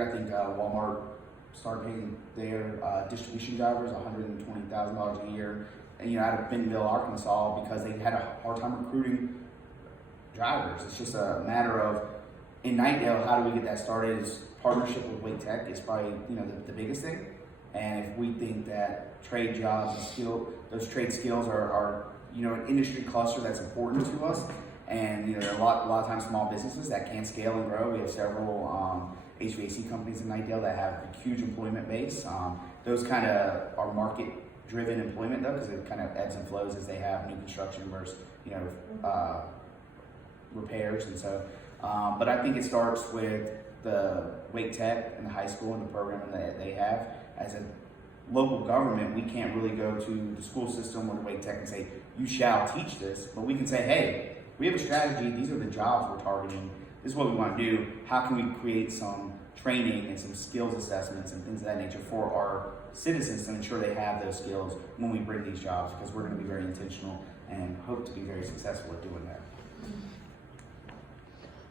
I think Walmart started paying their distribution drivers $120,000 a year, and out of Bentonville, Arkansas, because they had a hard time recruiting drivers. It's just a matter of, in Knightdale, how do we get that started? Is partnership with Wake Tech is probably the biggest thing. And if we think that trade jobs and those trade skills are an industry cluster that's important to us, and there are a lot of times small businesses that can scale and grow. We have several HVAC companies in Knightdale that have a huge employment base. Those kind of are market-driven employment though, because it kind of ebbs and flows as they have new construction versus repairs, and so. But I think it starts with the Wake Tech and the high school and the program that they have. As a local government, we can't really go to the school system or the Wake Tech and say, you shall teach this, but we can say, hey, we have a strategy, these are the jobs we're targeting, this is what we want to do, how can we create some training and some skills assessments and things of that nature for our citizens to ensure they have those skills when we bring these jobs, because we're going to be very intentional and hope to be very successful at doing that.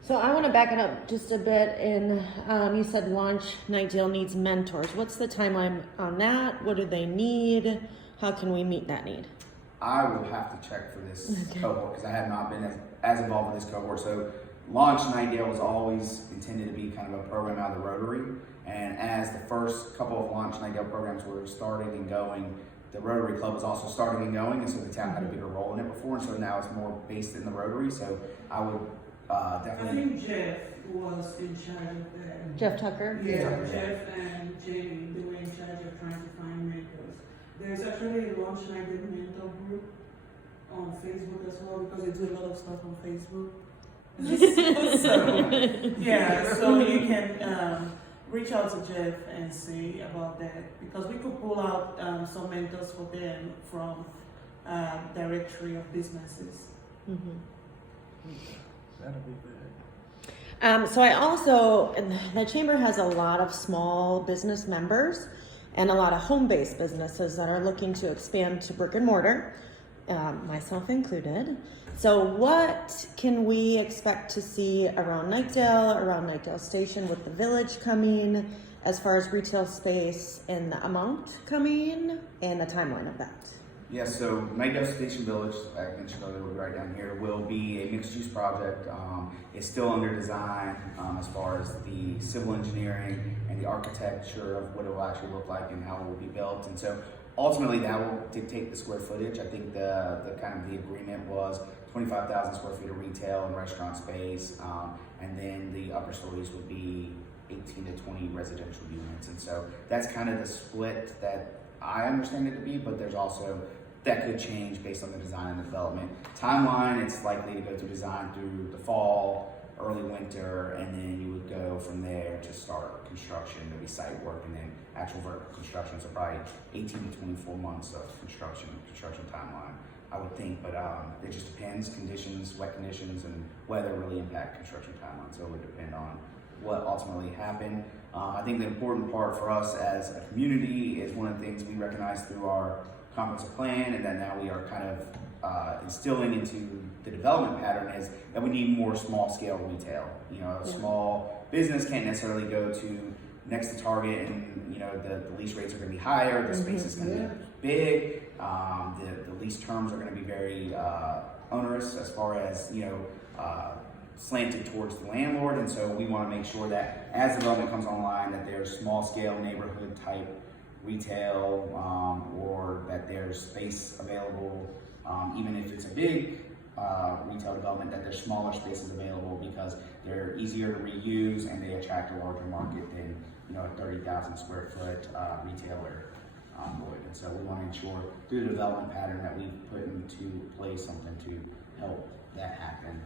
So I want to back it up just a bit. You said launch Knightdale needs mentors. What's the timeline on that? What do they need? How can we meet that need? I will have to check for this cohort because I have not been as involved with this cohort. So launch Knightdale was always intended to be kind of a program out of the Rotary. And as the first couple of launch Knightdale programs were starting and going, the Rotary Club was also starting and going, and so the town had a bigger role in it before, and so now it's more based in the Rotary. So I would definitely. I think Jeff was in charge of that. Jeff Tucker? Yeah, Jeff and Jamie, they were in charge of trying to find mentors. There's actually a launch Knightdale mentor group on Facebook as well, because they do a lot of stuff on Facebook. So you can reach out to Jeff and see about that, because we could pull out some mentors for them from directory of businesses. Mm-hmm. That'll be good. So I also, the chamber has a lot of small business members and a lot of home-based businesses that are looking to expand to brick and mortar, myself included. So what can we expect to see around Knightdale Station with the village coming, as far as retail space and the amount coming and the timeline of that? Yeah, so Knightdale Station Village, I mentioned earlier, right down here, will be a mixed-use project. It's still under design as far as the civil engineering and the architecture of what it will actually look like and how it will be built. And so ultimately that will dictate the square footage. I think the kind of the agreement was 25,000 square feet of retail and restaurant space, and then the upper stories would be 18 to 20 residential units. And so that's kind of the split that I understand it to be, but there's also that could change based on the design and the development. Timeline, it's likely to go through design through the fall, early winter, and then you would go from there to start construction. There'd be site work and then actual vertical construction. So probably 18 to 24 months of construction timeline, I would think, but it just depends. Conditions, wet conditions, and weather really impact construction timeline. So it would depend on what ultimately happened. I think the important part for us as a community is one of the things we recognize through our comprehensive plan, and that now we are kind of instilling into the development pattern, is that we need more small scale retail. A small business can't necessarily go to next to Target and the lease rates are going to be higher, the space is going to be big, the lease terms are going to be very onerous as far as slanted towards the landlord. And so we want to make sure that as development comes online, that there's small scale neighborhood type retail, or that there's space available, even if it's a big retail development, that there's smaller spaces available because they're easier to reuse and they attract a larger market than a 30,000 square foot retailer would. And so we want to ensure through the development pattern that we put into place something to help that happen.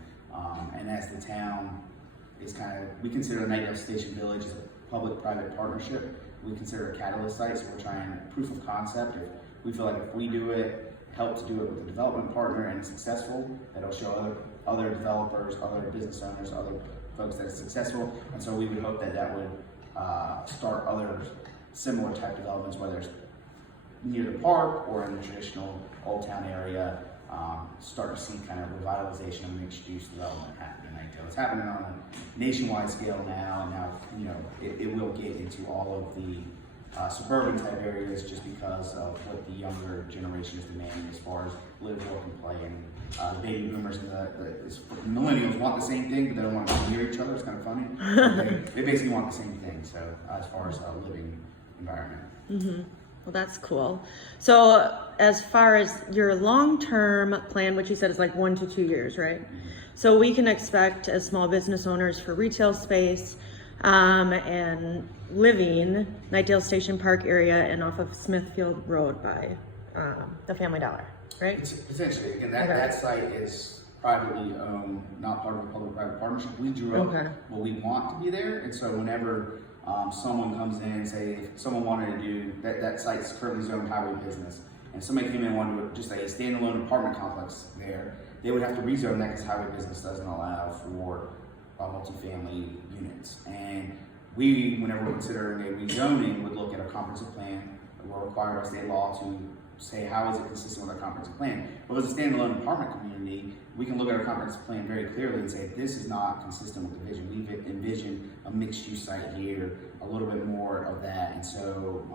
And as the town is we consider the Knightdale Station Village as a public-private partnership. We consider a catalyst site, so we're trying proof of concept. If we feel like if we do it, help to do it with a development partner and it's successful, that'll show other developers, other business owners, other folks that it's successful. And so we would hope that would start other similar type developments, whether it's near the park or in the traditional Old Town area, start to see kind of revitalization of mixed-use development happening in Knightdale. It's happening on a nationwide scale now, and now, you know, it will get into all of the suburban type areas just because of what the younger generation is demanding as far as live, work, and play. And the baby boomers and the millennials want the same thing, but they don't want to come near each other. It's kind of funny. They basically want the same thing. So as far as living environment. Mm-hmm. Well, that's cool. So as far as your long-term plan, which you said is like 1 to 2 years, right? Mm-hmm. So we can expect as small business owners for retail space and living Knightdale Station Park area and off of Smithfield Road by the Family Dollar, right? It's essentially, again, that site is privately owned, not part of a public-private partnership. We drew up what we want to be there, and so whenever someone comes in and say, if someone wanted to do, that site's currently zoned highway business, and somebody came in and wanted to just a standalone apartment complex there, they would have to rezone that because highway business doesn't allow for multifamily units. And we, whenever we're considering a rezoning, would look at a comprehensive plan. We're required by state law to say how is it consistent with our comprehensive plan. But as a standalone apartment community, we can look at our comprehensive plan very clearly and say this is not consistent with the vision. We've envisioned a mixed-use site here, a little bit more of that, and so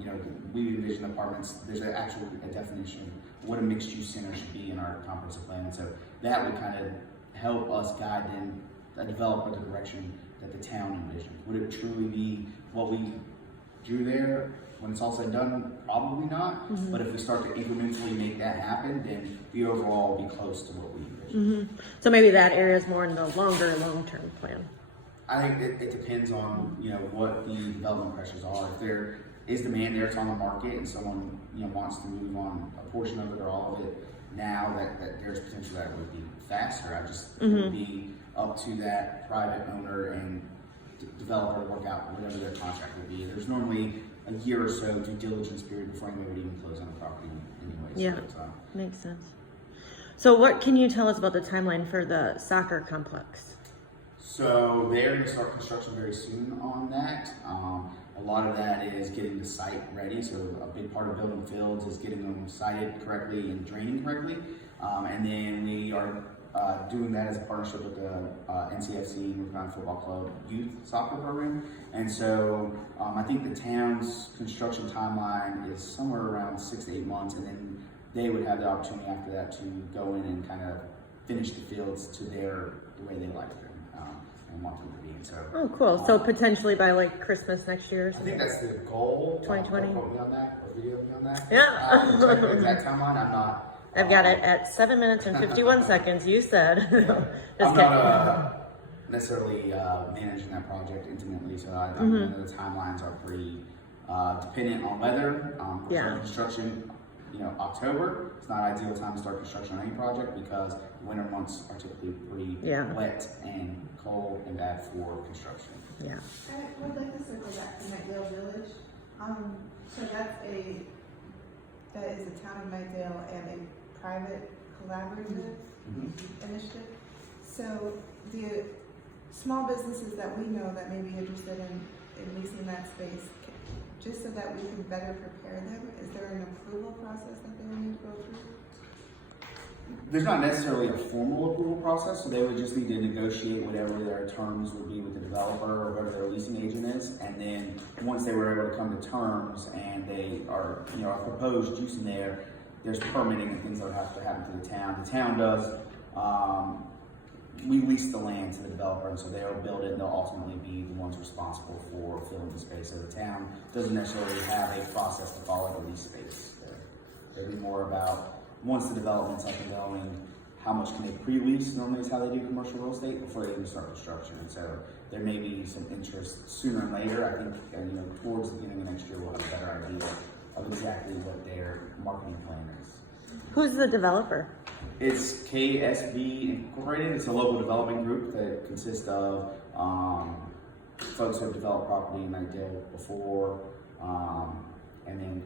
you know, we envision apartments. There's a definition of what a mixed-use center should be in our comprehensive plan, and so that would kind of help us guide them, develop the direction that the town envisioned. Would it truly be what we drew there when it's all said and done? Probably not. Mm-hmm. But if we start to incrementally make that happen, then the overall will be close to what we envisioned. Mm-hmm. So maybe that area is more in the longer, long-term plan. I think it depends on, you know, what the development pressures are. If there is demand there, it's on the market, and someone, you know, wants to move on a portion of it or all of it now, that there's potential that it would be faster. I just it would be up to that private owner and developer to work out whatever their contract would be. There's normally a year or so due diligence period before anybody would even close on the property anyway. Yeah, so makes sense. So what can you tell us about the timeline for the soccer complex? So they're going to start construction very soon on that. A lot of that is getting the site ready. So a big part of building fields is getting them sited correctly and draining correctly. And then we are doing that as a partnership with the NCFC, North Carolina Football Club youth soccer program. And so I think the town's construction timeline is somewhere around 6 to 8 months, and then they would have the opportunity after that to go in and kind of finish the fields to the way they like them and want them to be. And so, oh, cool. So potentially by like Christmas next year or I something? think that's the goal. 2020? Don't quote me on that, or video me on that. Yeah. The exact timeline, I'm not. I've got it at 7 minutes and 51 seconds. You said. I'm not necessarily managing that project intimately, so I know the timelines are pretty dependent on weather. Construction, you know, October. It's not ideal time to start construction on any project because the winter months are typically pretty wet and cold and bad for construction. Yeah. I would like to circle back to Knightdale Village. So that is the town of Knightdale and a private collaborative initiative. So the small businesses that we know that may be interested in leasing that space, just so that we can better prepare them, is there an approval process that they will need to go through? There's not necessarily a formal approval process, so they would just need to negotiate whatever their terms would be with the developer or whoever their leasing agent is, and then once they were able to come to terms and they are, you know, a proposed use in there, there's permitting and things that would have to happen to the town. The town does, we lease the land to the developer, and so they'll build it and they'll ultimately be the ones responsible for filling the space. So the town doesn't necessarily have a process to follow to lease space. It'll be more about once the development's up and going, how much can they pre-lease? Normally is how they do commercial real estate before they even start construction. And so there may be some interest sooner and later. I think, you know, towards the beginning of next year, we'll have a better idea of exactly what their marketing plan is. Who's the developer? It's KSB Incorporated. It's a local development group that consists of folks who have developed property in Knightdale before, and then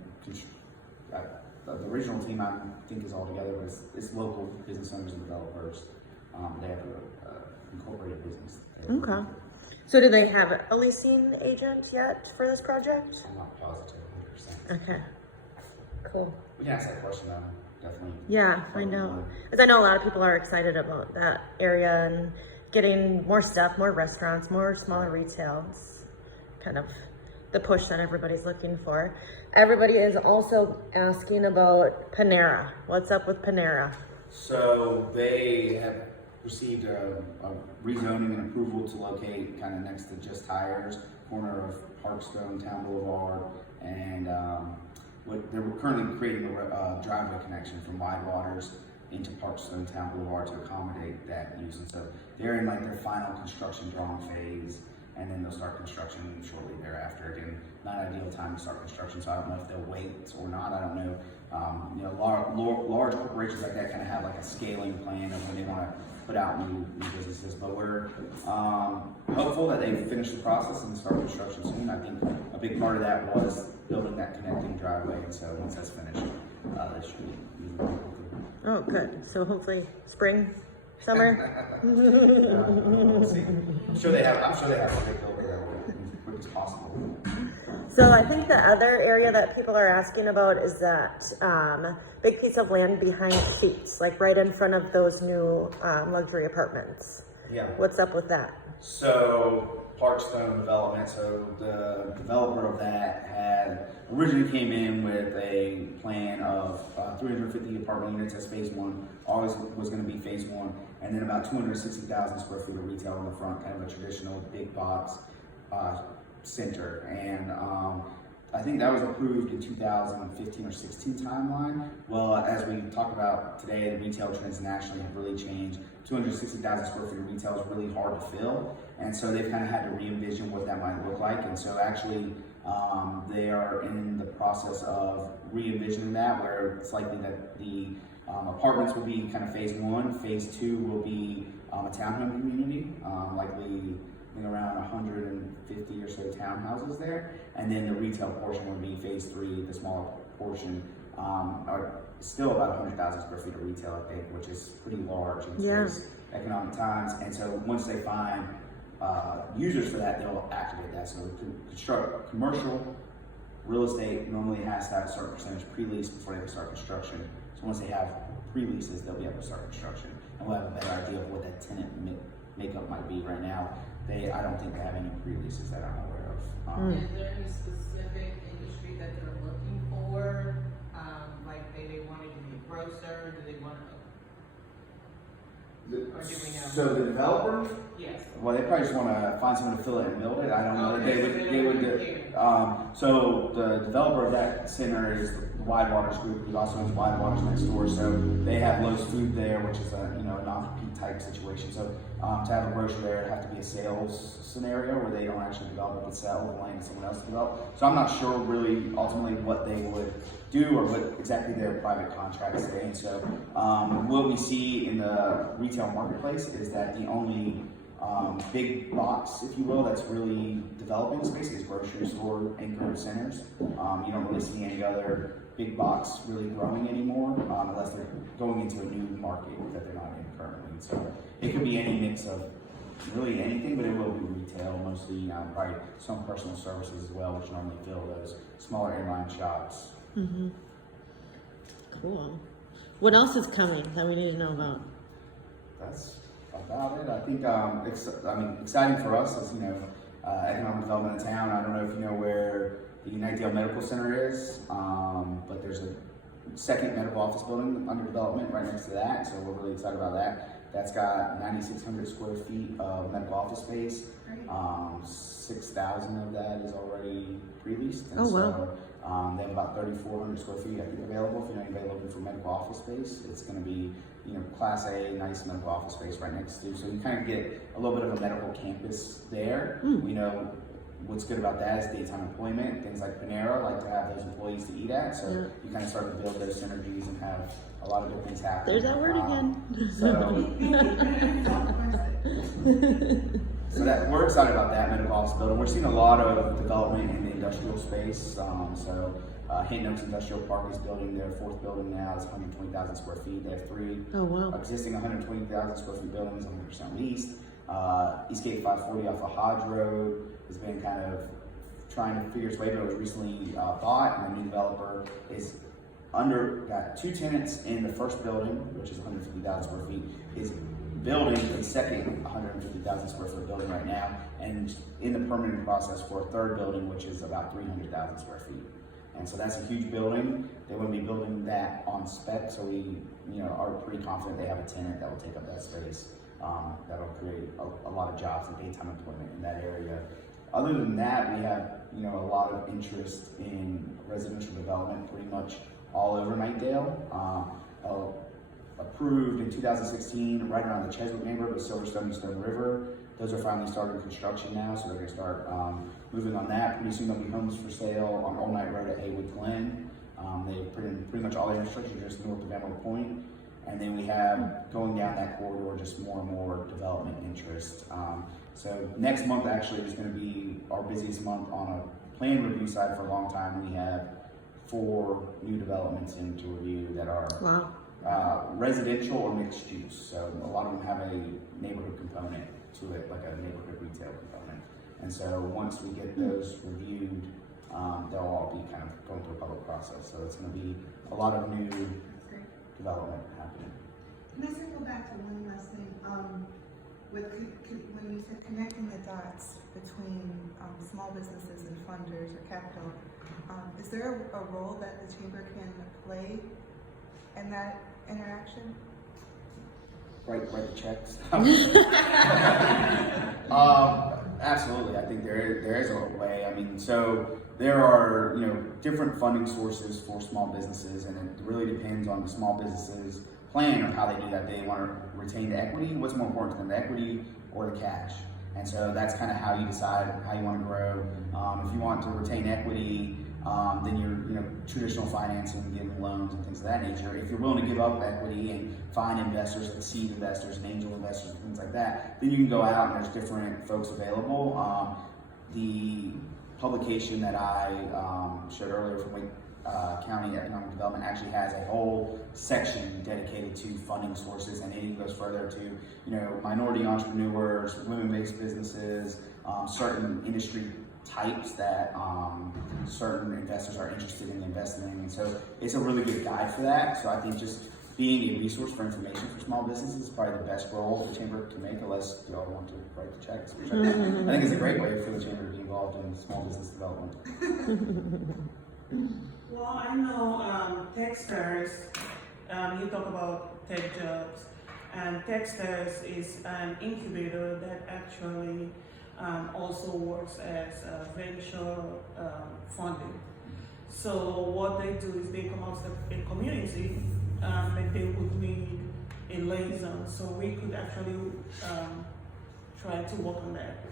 the original team I think is all together, but it's local business owners and developers. They have a incorporated business. Okay. So do they have a leasing agent yet for this project? I'm not positive 100%. Okay. Cool. We can ask that question though. definitely. Yeah, find out. Because I know a lot of people are excited about that area and getting more stuff, more restaurants, more smaller retail. It's kind of the push that everybody's looking for. Everybody is also asking about Panera. What's up with Panera? So they have received a rezoning and approval to locate kind of next to Just Tires, corner of Parkstone, Town Boulevard, and they're currently creating a driveway connection from Widewaters into Parkstone, Town Boulevard to accommodate that use. And so they're in like their final construction drawing phase, and then they'll start construction shortly thereafter. Again, not ideal time to start construction, so I don't know if they'll wait or not. I don't know. You know, large corporations like that kind of have like a scaling plan of when they want to put out new businesses. But we're hopeful that they finish the process and start construction soon. I think a big part of that was building that connecting driveway, and so once that's finished, that should be moving quickly. Oh, good. So hopefully spring, summer. We'll see. I'm sure they have a big builder that will as quick as possible. So I think the other area that people are asking about is that big piece of land behind Sheets, like right in front of those new luxury apartments. Yeah. What's up with that? So Parkstone Development, so the developer of that had originally came in with a plan of 350 apartment units as phase one, always was going to be phase one, and then about 260,000 square feet of retail in the front, kind of a traditional big box center. And I think that was approved in 2015 or 16 timeline. Well, as we talked about today, the retail trends nationally have really changed. 260,000 square feet of retail is really hard to fill, and so they've kind of had to re-envision what that might look like. And so actually, they are in the process of re-envisioning that, where it's likely that the apartments will be kind of phase one. Phase two will be a townhome community, likely around 150 or so townhouses there, and then the retail portion would be phase three. The smaller portion are still about 100,000 square feet of retail, I think, which is pretty large in today's economic times. And so once they find users for that, they'll activate that. So to construct commercial real estate normally has to have a certain percentage pre-lease before they can start construction. So once they have pre-leases, they'll be able to start construction, and we'll have a better idea of what that tenant makeup might be. Right now, I don't think they have any pre-leases that I'm aware of. Is there any specific industry that they're looking for? Like they want it to be a grocer? Do they want to? Or do we know? So the developer, Yes. well, they probably just want to find someone to fill it and build it. I don't know. Okay, They would. So the developer of that center is the Widewaters Group, who also owns Widewaters next door. So they have Lowe's Food there, which is a non-compete type situation. So to have a grocer there, it'd have to be a sales scenario where they don't actually develop but sell the land to someone else to develop. So I'm not sure really ultimately what they would do or what exactly their private contracts say. And so what we see in the retail marketplace is that the only big box, if you will, that's really developing space is grocery store anchor centers. You don't really see any other big box really growing anymore unless they're going into a new market that they're not in currently. So it could be any mix of really anything, but it will be retail, mostly probably some personal services as well, which normally fill those smaller airline shops. Mm-hmm. Cool. What else is coming that we need to know about? That's about it. I think exciting for us is economic development in town. I don't know if you know where the Knightdale Medical Center is, but there's a second medical office building under development right next to that, so we're really excited about that. That's got 9,600 square feet of medical office space. 6,000 of that is already pre-leased. And wow. They have about 3,400 square feet, I think, available. If you know anybody looking for medical office space, it's going to be, Class A, nice medical office space right next to. So you kind of get a little bit of a medical campus there. What's good about that is daytime employment. Things like Panera like to have those employees to eat at. So you kind of start to build those synergies and have a lot of good things happen. There's that word again. So that we're excited about that medical office building. We're seeing a lot of development in the industrial space. Hinton Oaks Industrial Park is building their fourth building now. It's 120,000 square feet. They have three existing 120,000 square feet buildings, 100% leased. Eastgate 540 off of Hodge Road has been kind of trying to figure its way, but it was recently bought, and the new developer is got 2 tenants in the first building, which is 150,000 square feet, is building a second 150,000 square foot building right now, and in the permitting process for a third building, which is about 300,000 square feet. And so that's a huge building. They want to be building that on spec, so we, are pretty confident they have a tenant that will take up that space. That'll create a lot of jobs and daytime employment in that area. Other than that, we have, a lot of interest in residential development pretty much all over Knightdale. Approved in 2016, right around the Cheswick neighborhood with Silverstone and Stone River. Those are finally starting construction now, so they're going to start moving on that. Pretty soon there'll be homes for sale on Old Knight Road at Haywood Glen. They've put in pretty much all their infrastructure just north of Emerald Point. And then we have, going down that corridor, just more and more development interest. So next month actually is going to be our busiest month on a plan review side for a long time. We have 4 new developments in to review that are residential or mixed use. So a lot of them have a neighborhood component to it, like a neighborhood retail component. And so once we get those reviewed, they'll all be kind of going through a public process. So it's going to be a lot of new development happening. Can I circle back to one last thing? When you said connecting the dots between small businesses and funders or capital, is there a role that the chamber can play in that interaction? Write the checks. Absolutely, I think there is a way. I mean, so there are different funding sources for small businesses, and it really depends on the small business's plan of how they do that. They want to retain the equity. What's more important to them, the equity or the cash? And so that's kind of how you decide how you want to grow. If you want to retain equity, then you're traditional financing, giving loans and things of that nature. If you're willing to give up equity and find investors, the seed investors and angel investors and things like that, then you can go out and there's different folks available. The publication that I showed earlier from Wake County Economic Development actually has a whole section dedicated to funding sources, and it even goes further to minority entrepreneurs, women-based businesses, certain industry types that certain investors are interested in investing in. And so it's a really good guide for that. So I think just being a resource for information for small businesses is probably the best role the chamber can make, unless you all want to write the checks. Which I think it's a great way for the chamber to be involved in small business development. Well, I know Techstars, you talk about tech jobs, and Techstars is an incubator that actually also works as venture funding. So what they do is they come out with a community and they would need a liaison. So we could actually try to work on that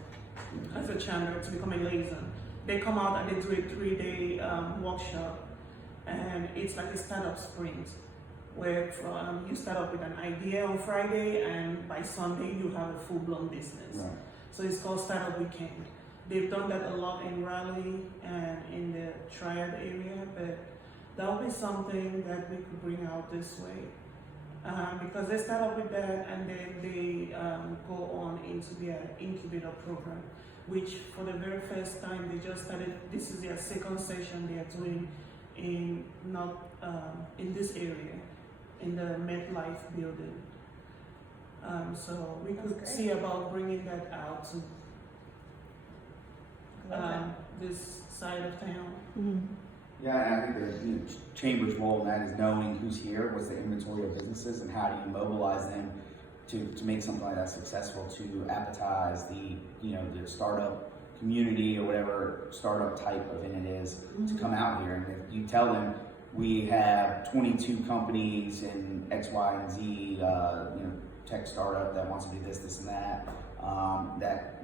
as a chamber to become a liaison. They come out and they do a 3-day workshop, and it's like a startup sprint where you start up with an idea on Friday, and by Sunday you have a full-blown business. Right. So it's called Startup Weekend. They've done that a lot in Raleigh and in the Triad area, but that would be something that we could bring out this way. Because they start up with that, and then they go on into their incubator program, which for the very first time they just started. This is their second session they are doing in in this area, in the MetLife building. So we could see about bringing that out to this side of town. Mm-hmm. Yeah, and I think the chamber's role in that is knowing who's here, what's the inventory of businesses, and how do you mobilize them to make something like that successful, to appetize the the startup community or whatever startup type event it is to come out here. And if you tell them we have 22 companies in X, Y, and Z, tech startup that wants to do this, this, and that, that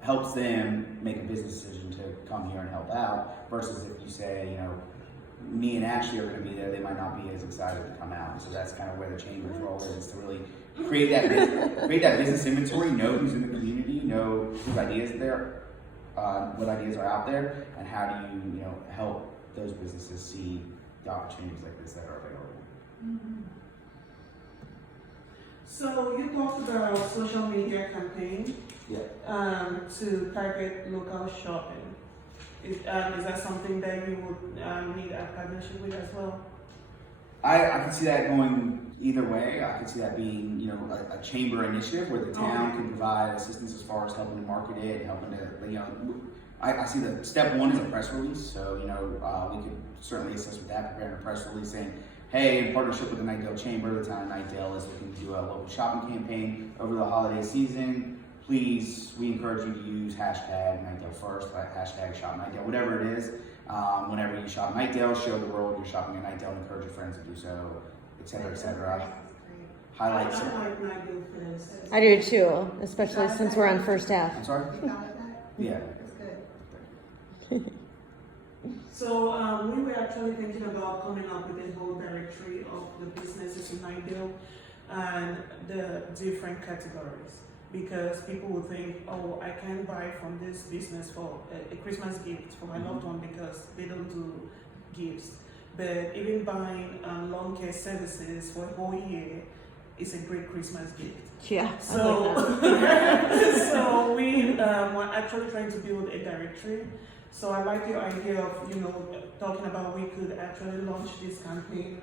helps them make a business decision to come here and help out. Versus if you say, me and Ashley are going to be there, they might not be as excited to come out. So that's kind of where the chamber's role is to really create that business inventory, know who's in the community, know whose ideas there, what ideas are out there, and how do you help those businesses see the opportunities like this that are available. Mm-hmm. So you talked about social media campaign to target local shopping. Is that something that you would need a partnership with as well? I can see that going either way. I can see that being, you know, a chamber initiative where the town can provide assistance as far as helping to market it, helping to, you know, I see that step one is a press release. So, you know, we could certainly assist with that, preparing a press release saying, hey, in partnership with the Knightdale Chamber, the town of Knightdale is looking to do a local shopping campaign over the holiday season. Please, we encourage you to use hashtag Knightdale First, hashtag Shop Knightdale, whatever it is. Whenever you shop Knightdale, show the world you're shopping at Knightdale, encourage your friends to do so, et cetera, et cetera. Highlights. I like Knightdale First. I do too, especially since we're on first half. I'm sorry? You found that? Yeah. That's good. So we were actually thinking about coming up with a whole directory of the businesses in Knightdale and the different categories, because people will think, oh, I can buy from this business for a Christmas gift for my loved one because they don't do gifts. But even buying lawn care services for a whole year is a great Christmas gift. Yeah. So, so we were actually trying to build a directory. So I like your idea of, you know, talking about we could actually launch this campaign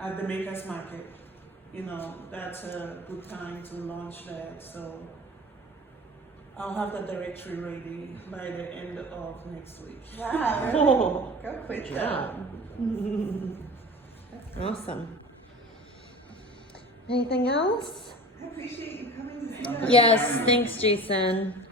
at the Makers Market. You know, that's a good time to launch that. So I'll have the directory ready by the end of next week. Wow, really? Oh, Go quick. good job. Awesome. Anything else? I appreciate you coming to see us. Yes, thanks, Jason.